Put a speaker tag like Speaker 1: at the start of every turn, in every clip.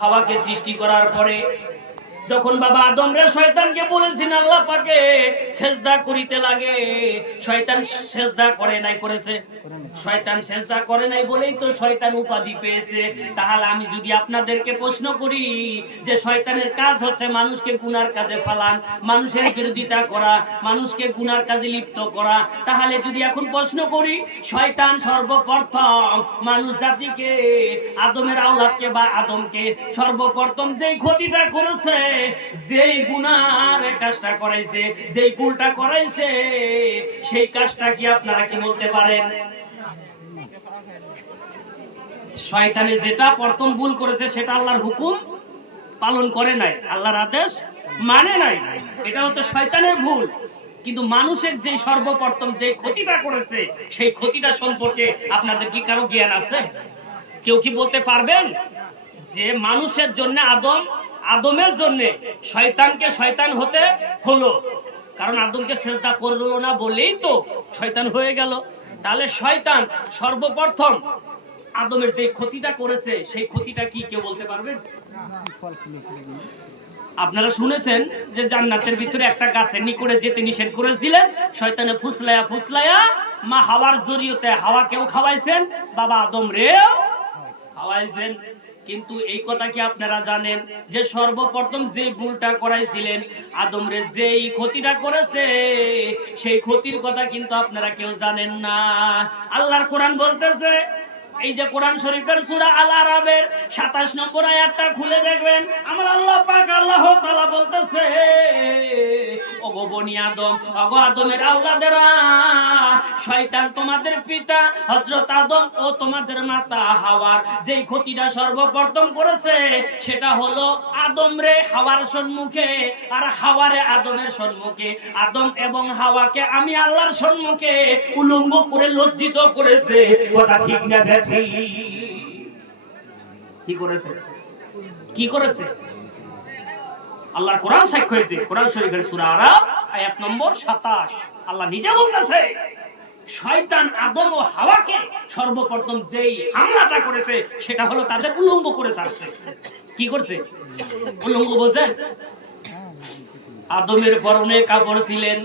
Speaker 1: হাওয়াকে সৃষ্টি করার পরে যখন বাবা আদম রে শয়তানকে বলেছেন, আল্লাহ পাকে সেজদা করিতে লাগে। শয়তান সেজদা করে নাই, করেছে? শয়তান সেজদা করে নাই বলেই তো শয়তান উপাধি পেয়েছে। তাহলে আমি যদি আপনাদেরকে প্রশ্ন করি যে শয়তানের কাজ হচ্ছে মানুষকে গুনার কাজে ফালান, মানুষের বিরোধিতা করা, মানুষকে গুনার কাজে লিপ্ত করা, তাহলে যদি এখন প্রশ্ন করি, শয়তান সর্বপ্রথম মানুষ জাতিকে, আদমের আওলাদকে বা আদমকে সর্বপ্রথম যেই ক্ষতিটা করেছে যেই গুনার কাজটা করাইছে, যেই ভুলটা করাইছে, সেই কাজটা কি আপনারা কি বলতে পারেন? শয়তানে যেটা প্রথম ভুল করেছে, সেটা আল্লাহর হুকুম পালন করে নাই, আল্লাহর আদেশ মানে নাই। এটা হচ্ছে শয়তানের ভুল। কিন্তু মানুষের যে সর্বপ্রথম যে ক্ষতিটা করেছে, সেই ক্ষতিটা সম্পর্কে আপনাদের কি কারও জ্ঞান আছে? কেউ কি বলতে পারবেন? যে মানুষের জন্য আদম, আদমের জন্য শয়তানকে শয়তান হতে হলো। কারণ আদমকে চেষ্টা করল না বলেই তো শয়তান হয়ে গেল। তাহলে শয়তান সর্বপ্রথম আদমের যে ক্ষতিটা করেছে, সেই ক্ষতিটা কি কেউ বলতে পারবেন আপনারা শুনেছেন যে জান্নাতের ভিতরে একটা গাছের নিকটে যেতে নিষেধ করেছিলেন? শয়তানে ফুসলায়া ফুসলায়া মা হাওয়ার জরিয়তে হাওয়া কেউ খাওয়াইছেন, বাবা আদম রেও খাওয়াইছেন। কিন্তু এই কথা কি আপনারা জানেন যে সর্বপ্রথম যে ভুলটা করাইছিলেন আদম রে যেই ক্ষতিটা করেছে, সেই ক্ষতির কথা কিন্তু আপনারা কেউ জানেন না। আল্লাহর কোরআন বলতেছে, এই যে কোরআন শরীফের সূরা আল আরাবের 27 নম্বর আয়াতটা খুলে দেখবেন। আমার আল্লাহ পাক আল্লাহ তাআলা বলতেছে ওগো বনি আদম আদমের আওলাদেরা, শয়তান তোমাদের পিতা, হযরত আদম ও তোমাদের মাতা হাওয়ার। যেই ক্ষতিটা সর্বপ্রথম করেছে, সেটা হলো আদম রে হাওয়ার সম্মুখে আর হাওয়ারে আদমের সম্মুখে। আদম এবং হাওয়াকে আমি আল্লাহর সম্মুখে করে লজ্জিত করেছে। কথা ঠিক না কি করেছে? কি করেছে? আল্লাহর কোরআন সাক্ষ্য হয়েছে। কোরআন শরীফের সূরা আরাব আয়াত নম্বর 27 আল্লাহ নিজে বলতেছে, শয়তান আদম ও হাওয়াকে সর্বপ্রথম যেই হামলাটা করেছে, সেটা হলো তাদের উলঙ্গ করে ছাড়ছে। কি করছে? উলঙ্গ বোঝেন আদমের পরনে কাপড় ছিলেন,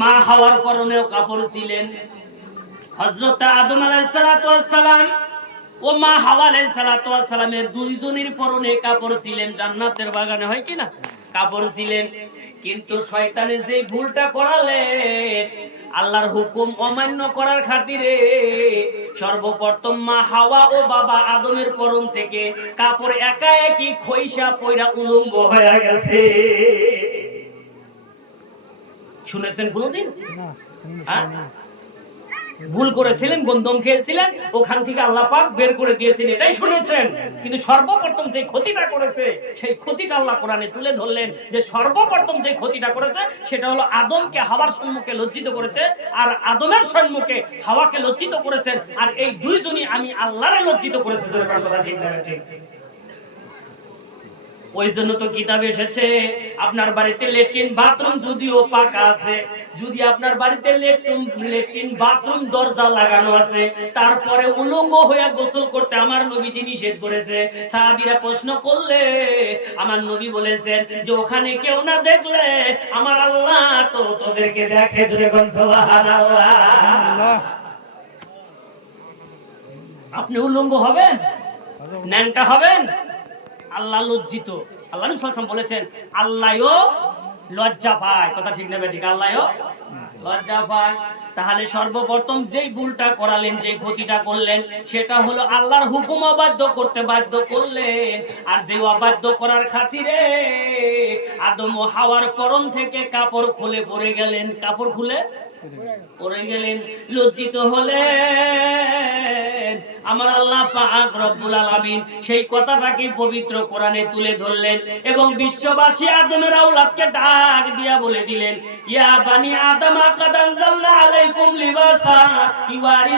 Speaker 1: মা হাওয়ার পরনেও কাপড় ছিলেন। হযরত আদম আলাইহিস সালাম ও মা হাওয়া আলাইহিস সালাতু ওয়াস সালামের দুইজনের পরনে কাপড় ছিলেন জান্নাতের বাগানে হয় কি না? কাপড় ছিলেন। কিন্তু শয়তানে যে ভুলটা করালে আল্লাহর হুকুম অমান্য করার খাতিরে সর্বপ্রথম মা হাওয়া ও বাবা আদমের পরন থেকে কাপড় একা একই খৈসা পয়রা উলঙ্গ হয়ে গেছে। শুনেছেন কোনোদিন? ভুল করেছিলেন গন্ধম খেয়েছিলেন, ওখান থেকে আল্লাহ পাক বের করে দিয়েছেন, এটাই শুনেছেন। কিন্তু সর্বপ্রথম যে ক্ষতিটা করেছে, সেই ক্ষতিটা আল্লাহ কোরআনে তুলে ধরলেন যে সর্বপ্রথম যে ক্ষতিটা করেছে, সেটা হলো আদমকে হাওয়ার সম্মুখে লজ্জিত করেছে, আর আদমের সম্মুখে হাওয়াকে লজ্জিত করেছেন, আর এই দুইজনই আমি আল্লাহরে লজ্জিত করেছে কথা ঠিক ঠিক। ওই জন্য তো কিতাব এসেছে আপনার বাড়িতে লেট্রিন বাথরুম যদিও পাকা আছে যদি আপনার বাড়িতে লেট্রিন লেট্রিন বাথরুম দরজা লাগানো আছে তারপরে উলঙ্গ হয়ে গোসল করতে আমার নবীজি নিষেধ করেছে সাহাবীরা প্রশ্ন করলে আমার নবী বলেছেন যে ওখানে কেউ না দেখলে আমার আল্লাহ তো তোদেরকে দেখে জুড়ে সুবহানাল্লাহ। আপনি উলঙ্গ হবেন? ন্যাংটা হবেন? আল্লাহ লজ্জিত। আল্লাহ নবী ওয়াসাল্লাম বলেছেন আল্লাহও লজ্জা পায়। কথা ঠিক না ঠিক আল্লাহও লজ্জা পায়। তাহলে সর্বপ্রথম যেই ভুলটা করালেন, যে ক্ষতিটা করলেন, সেটা হলো আল্লাহর হুকুম অবাধ্য করতে বাধ্য করলেন। আর যে অবাধ্য করার খাতিরে আদম হাওয়ার পরন থেকে কাপড় খুলে পড়ে গেলেন। কাপড় খুলে পড়ে গেলেন। লজ্জিত হলেন। আমার আল্লাহ পাক রব্বুল আলামিন সেই কথাটাকে পবিত্র কোরআনে তুলে ধরলেন এবং বিশ্ববাসী আদমের আওলাদকে ডাক দিয়া বলে দিলেন, ইয়া বানি আদম কাদ আনজালনা আলাইকুম লিবাসা ইওয়ারি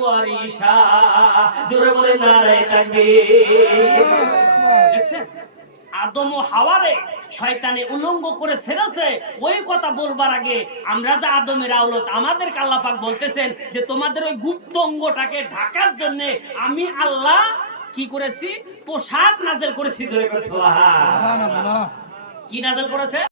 Speaker 1: ওয়ারিশা। জোরে বলে তাকবীর। আদম ও হাওয়ারে শয়তানে উলঙ্গ করে ছেড়েছে ওই কথা বলবার আগে আমরা যে আদমের আওলত আমাদের কাল্লাপাক বলতেছেন যে তোমাদের ওই গুপ্ত অঙ্গটাকে ঢাকার জন্য আমি আল্লাহ কি করেছি? পোশাক নাজেল করেছি কি নাজেল করেছে?